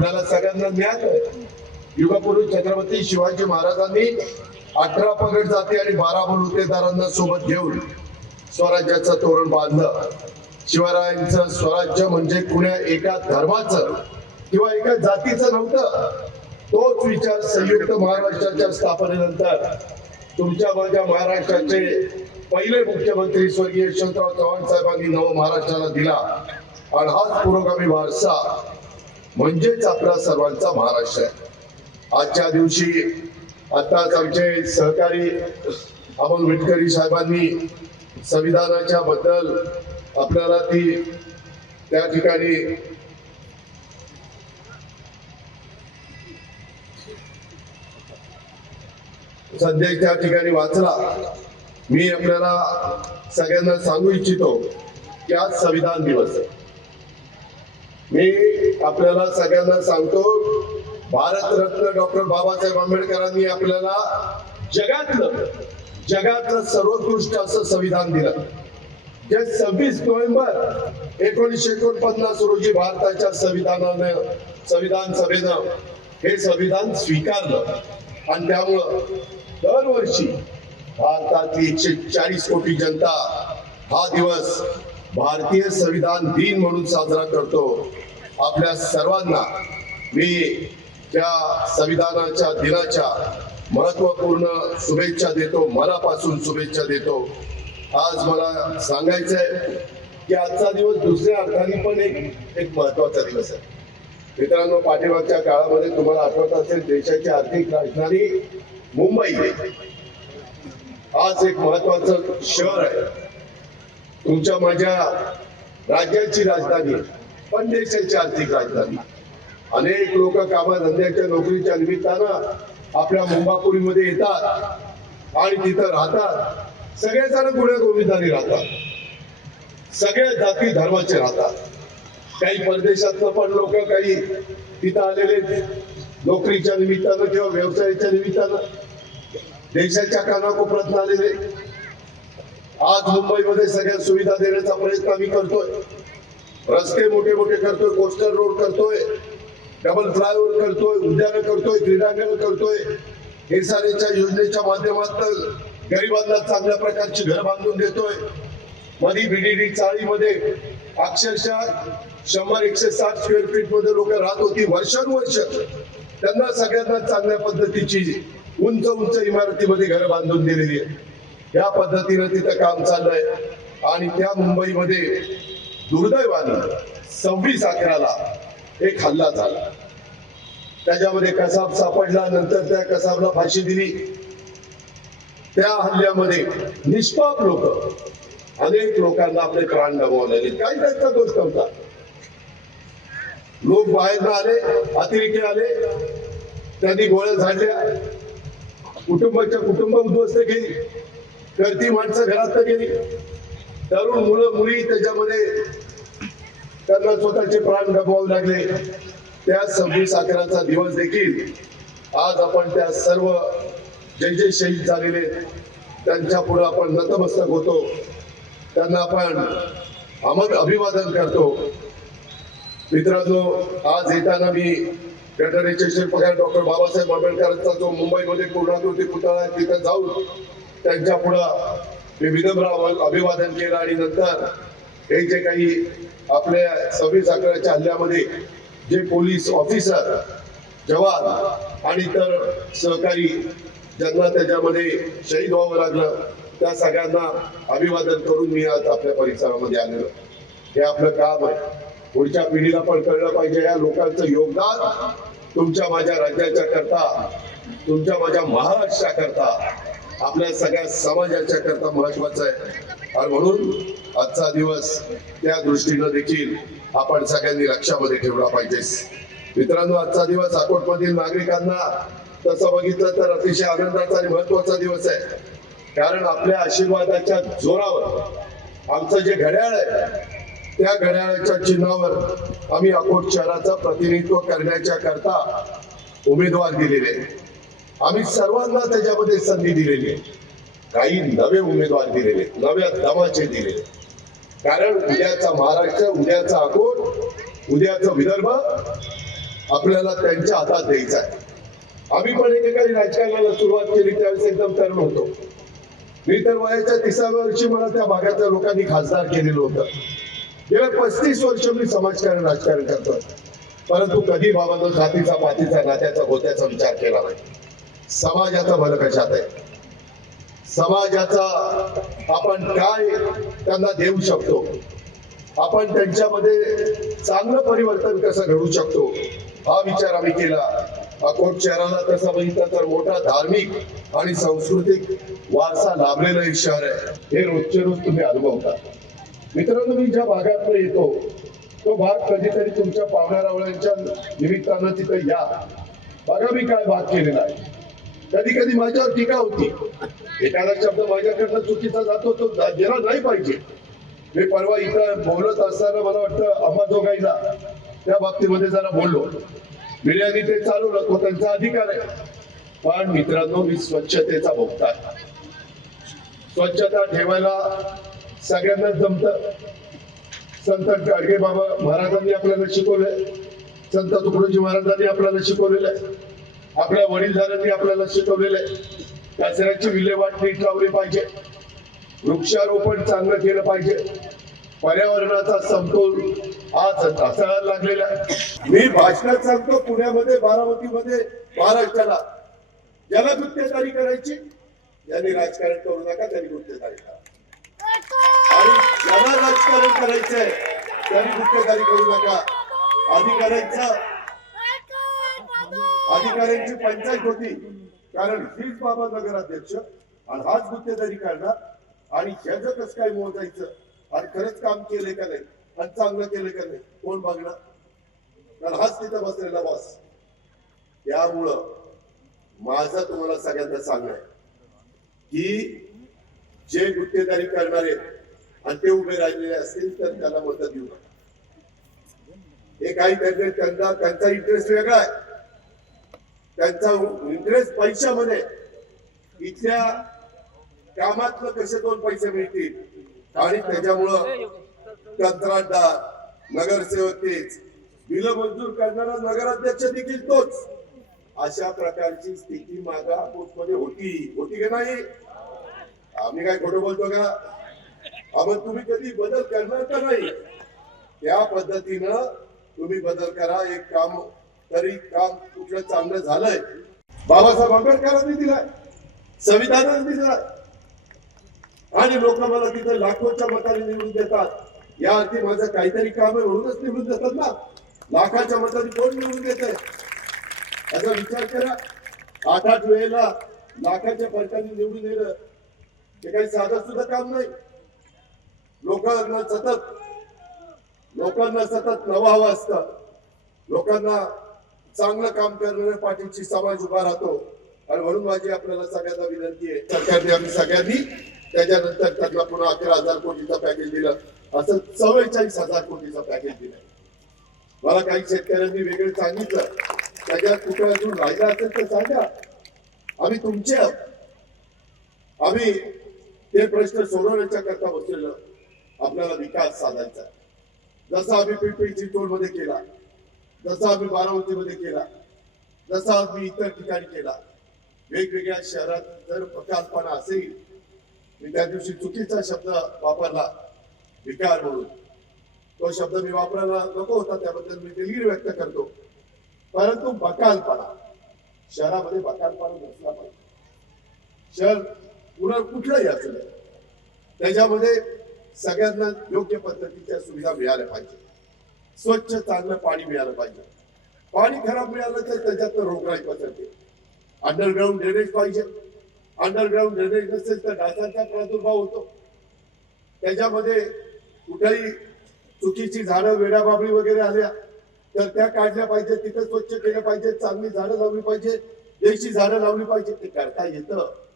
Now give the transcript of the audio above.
आपल्याला सगळ्यांना ज्ञात आहे, युगपुरुष छत्रपती शिवाजी महाराजांनी 18 पगड जाती आणि 12 बलुतेदारांना सोबत घेऊन स्वराज्याचं तोरण बांधलं. शिवरायांचं स्वराज्य म्हणजे कुण्या एका धर्माचं किंवा एका जातीचं नव्हतं. तोच विचार संयुक्त महाराष्ट्राच्या स्थापनेनंतर तुमच्या माझ्या महाराष्ट्राचे पहिले मुख्यमंत्री स्वर्गीय यशवंतराव चव्हाण साहेबांनी नव महाराष्ट्राला दिला. आणि हाच पुरोगामी वारसा म्हणजेच आपला सर्वांचा महाराष्ट्र आहे. आजच्या दिवशी आताच आमचे सहकारी अमोल मिटकरी साहेबांनी संविधानाच्या बद्दल आपल्याला ती त्या ठिकाणी संदेश त्या ठिकाणी वाचला. मी आपल्याला सगळ्यांना सांगू इच्छितो की आज संविधान दिवस आहे. मी आपल्याला सगळ्यांना सांगतो, भारतरत्न डॉक्टर बाबासाहेब आंबेडकरांनी आपल्याला जगातलं सर्वोत्कृष्ट असं संविधान दिलं. जे 26 नोव्हेंबर 1949 रोजी भारताच्या संविधान सभेनं हे संविधान स्वीकारलं. आणि त्यामुळं दरवर्षी भारतातली 140 कोटी जनता हा दिवस भारतीय संविधान दिन म्हणून साजरा करतो. आपल्या सर्वांना मी त्या संविधानाच्या दिनाच्या महत्वपूर्ण शुभेच्छा देतो, मनापासून शुभेच्छा देतो. आज मला सांगायचंय की आजचा दिवस दुसऱ्या अर्थाने पण एक महत्वाचा दिवस आहे. मित्रांनो, पाठीमागच्या काळामध्ये तुम्हाला आठवत असेल, देशाची आर्थिक राजधानी मुंबई आज एक महत्वाचं शहर आहे. तुमच्या माझ्या राज्याची राजधानी पण देशाची आर्थिक राजधानी. अनेक लोक कामाधंद्याच्या नोकरीच्या निमित्तानं आपल्या मुंबापुरीमध्ये येतात आणि तिथं राहतात. सगळेजण गुण्या गोविंदाने राहतात, सगळ्या जाती धर्माचे राहतात. काही परदेशातलं पण लोक काही तिथं आलेले नोकरीच्या निमित्तानं किंवा व्यवसायाच्या निमित्तानं देशाच्या कानाकोपऱ्यात आलेले. आज मुंबईमध्ये सगळ्या सुविधा देण्याचा प्रयत्न आम्ही करतोय. रस्ते मोठे मोठे करतोय, कोस्टल रोड करतोय, डबल फ्लायओव्हर करतोय, उद्यानं करतोय, क्रीडांगण करतोय. एसआरएच्या योजनेच्या माध्यमातून गरिबांना चांगल्या प्रकारची घर बांधून देतोय. मधी बीडीडी चाळीमध्ये अक्षरशः 100-160 स्क्वेअर फीट मध्ये लोक राहत होती वर्षानुवर्ष. त्यांना सगळ्यांना चांगल्या पद्धतीची उंच उंच इमारतीमध्ये घर बांधून दिलेली आहे. या पद्धतीनं तिथं काम चाललंय. आणि त्या मुंबईमध्ये दुर्दैवानं 26/11 एक हल्ला झाला. त्याच्यामध्ये कसाब सापडला, नंतर त्या कसाबला फाशी दिली. त्या हल्ल्यामध्ये निष्पाप लोक, अनेक लोकांना आपले प्राण गमावलेले. काही त्यांचा दोष नव्हता. लोक बाहेर आले, अतिरेकी आले, त्यांनी गोळ्या झाडल्या, कुटुंब उद्ध्वस्त केली, करती माणसं घरात गेली, तरुण मुलं मुली त्याच्यामध्ये त्यांना स्वतःचे प्राण गमवावे लागले. त्या 26/11 दिवस देखील आज आपण त्या सर्व जे शहीद झालेले त्यांच्या पुढे आपण नतमस्तक होतो, त्यांना आपण अभिवादन करतो. मित्रांनो, आज येताना मी गटारीचे शिल्पकार डॉक्टर बाबासाहेब आंबेडकरांचा जो मुंबईमध्ये पूर्णाकृती पुतळा आहे तिथं जाऊन त्यांच्या पुढं मी विनम्र अभिवादन केलं. आणि नंतर हे जे काही आपल्या 26/11 हल्ल्यामध्ये जे पोलीस ऑफिसर, जवान आणि इतर सहकारी ज्यांना त्याच्यामध्ये शहीद व्हावं लागलं, त्या सगळ्यांना अभिवादन करून मी आज आपल्या परिसरामध्ये आलेलो. हे आपलं काम आहे. पुढच्या पिढीला पण कळलं पाहिजे या लोकांचं योगदान तुमच्या माझ्या राज्याच्या करता, तुमच्या माझ्या महाराष्ट्राकरता, आपल्या सगळ्या समाजाच्या करता महत्वाचं आहे. आणि म्हणून आजचा दिवस त्या दृष्टीनं देखील आपण सगळ्यांनी लक्षामध्ये ठेवला पाहिजे. मित्रांनो, आजचा दिवस अकोटमधील नागरिकांना तसं बघितलं तर अतिशय आनंदाचा आणि महत्वाचा दिवस आहे. कारण आपल्या आशीर्वादाच्या जोरावर आमचं जे घड्याळ आहे त्या घड्याळाच्या चिन्हावर आम्ही अकोट शहराचं प्रतिनिधित्व करण्याच्या करता उमेदवार दिलेले. आम्ही सर्वांना त्याच्यामध्ये संधी दिलेली आहे. काही नवे उमेदवार दिलेले, नव्या दमाचे दिलेले. कारण उद्याचा महाराष्ट्र, उद्याचा अकोट, उद्याचा विदर्भ आपल्याला त्यांच्या हातात द्यायचा आहे. आम्ही पण एकेकाळी राजकारणाला सुरुवात केली त्यावेळेस एकदम तरुण होतो. मी तर वयाच्या 30व्या वर्षी मला त्या भागातल्या लोकांनी खासदार केलेलं होतं. गेल्या 35 वर्ष मी समाजकारण राजकारण करतोय, परंतु कधी बाबांनो जातीचा पातीचा नात्याचा गोत्याचा विचार केला नाही. समाजाचा भलं कशात आहे, समाजाचा आपण काय त्यांना देऊ शकतो, आपण त्यांच्यामध्ये चांगलं परिवर्तन कसं घडू शकतो, हा विचार आम्ही केला. अकोट शहराला तसं बघितलं तर मोठा धार्मिक आणि सांस्कृतिक वारसा लाभलेलं एक शहर आहे. हे रोजचे रोज तुम्ही अनुभवता. मित्रांनो, मी ज्या भागात येतो तो भाग कधीतरी तुमच्या पाहुण्यारावळ्यांच्या निमित्तानं तिथं या. बघा मी काय भाग केलेला आहे. कधी कधी माझ्यावर टीका होती, एखादा शब्द माझ्याकडनं चुकीचा जातो तो गेला नाही पाहिजे. मी परवा इथं बोलत असताना मला वाटतं अंबाजोगाईला त्या बाबतीमध्ये जरा बोललो. मीडियाने ते चालवलं, तो त्यांचा अधिकार आहे. पण मित्रांनो, मी स्वच्छतेचा भोक्ता आहे. स्वच्छता ठेवायला सगळ्यांनाच जमतं. संत गाडगे बाबा महाराजांनी आपल्याला शिकवलंय, संत तुकडोजी महाराजांनी आपल्याला शिकवलेलं आहे, आपल्या वडीलधाऱ्यांनी आपल्याला शिकवलेलं आहे. कचऱ्याची विल्हेवाट नीट लावली पाहिजे, वृक्षारोपण चांगलं केलं पाहिजे, पर्यावरणाचा समतोल आज ढासळायला लागलेला आहे. मी भाषणात सांगतो, पुण्यामध्ये बारामतीमध्ये महाराष्ट्राला ज्याला गुत्तेदारी करायची यांनी राजकारण करू नका, त्यांनी गुत्तेदारी करा. आणि ज्याला राजकारण करायचंय त्यांनी गुत्तेदारी करू नका. अधिकाऱ्यांची पंचायत होती, कारण हीच बाबा नगराध्यक्ष आणि हाच गुत्तेदारी करणार आणि ह्याचं कसं काय मोजायचं आणि खरंच काम केले का नाही आणि चांगलं केलं का नाही कोण बघणार, कारण हाच तिथं बसलेला बॉस. त्यामुळं माझं तुम्हाला सगळ्यांना सांगणं आहे की जे गुत्तेदारी करणारे आणि ते उभे राहिलेले असतील तर त्याला मत देऊ नका. हे काही त्यांचा इंटरेस्ट वेगळा आहे, त्यांचा इंटरेस्ट पैशामध्ये, इथल्या कामातलं कसे 2 पैसे मिळतील आणि त्याच्यामुळं कंत्राटदार, नगरसेवक तेच, बिलं मंजूर करणारा नगराध्यक्ष देखील तोच. अशा प्रकारची स्थिती मागा कोर्टमध्ये होती का नाही? आम्ही काय खोटं बोलतो का? आपण तुम्ही कधी बदल करणार का नाही? त्या पद्धतीनं तुम्ही बदल करा. एक काम तरी काम कुठलं चांगलं झालंय बाबासाहेब आंबेडकरांनी दिलाय, संविधानाने दिलाय आणि लोक मला तिथं लाखोच्या मताने निवडून देतात. या अर्थी माझं काहीतरी काम आहे म्हणूनच निवडून देतात ना. लाखाच्या मताने कोण निवडून देत आहे याचा विचार करा. 8 वेळेला लाखाच्या फरकाने निवडून येणं हे काही साधं सुद्धा काम नाही. लोकांना सतत नवं हवं असतं. लोकांना चांगलं काम करणाऱ्या पाठीशी समाज उभा राहतो. आणि म्हणून माझी आपल्याला सगळ्यांना विनंती आहे, सरकारने आम्ही सगळ्यांनी त्याच्यानंतर त्यांना पुन्हा 11,000 कोटीचं पॅकेज दिलं, असं 44,000 कोटीचं पॅकेज दिलं. मला काही शेतकऱ्यांनी वेगळं सांगितलं, त्याच्यात कुठं अजून राहिला असेल तर सांगा, आम्ही तुमचे आहोत. आम्ही ते प्रश्न सोडवण्याच्या करता बसलेलं. आपल्याला विकास साधायचा, जसा आम्ही पिंपरी चिंचवडमध्ये केला, जसा आम्ही बारामतीमध्ये केला, जसा आम्ही इतर ठिकाणी केला. वेगवेगळ्या शहरात जर प्रकल्पना असेल, मी त्या दिवशी चुकीचा शब्द वापरला विकार म्हणून, तो शब्द मी वापरायला नको होता, त्याबद्दल मी दिलगिरी व्यक्त करतो. परंतु बकालपणा, शहरामध्ये बकालपणा नसला पाहिजे. शहर कुठलंही असेल त्याच्यामध्ये सगळ्यांना योग्य पद्धतीच्या सुविधा मिळाल्या पाहिजे. स्वच्छ चांगलं पाणी मिळालं पाहिजे. पाणी खराब मिळालं तर त्याच्यात रोगराई पसरते. अंडरग्राऊंड ड्रेनेज पाहिजे. अंडरग्राऊंड ड्रेनेज नसेल तर डासांचा प्रादुर्भाव होतो. त्याच्यामध्ये कुठेही चुकीची झाडं, वेडाबाबळी वगैरे आल्या तर त्या काढल्या पाहिजे, तिथे स्वच्छ केलं पाहिजे, चांगली झाडं लावली पाहिजे, देशी झाडं लावली पाहिजे. ते करता येतं,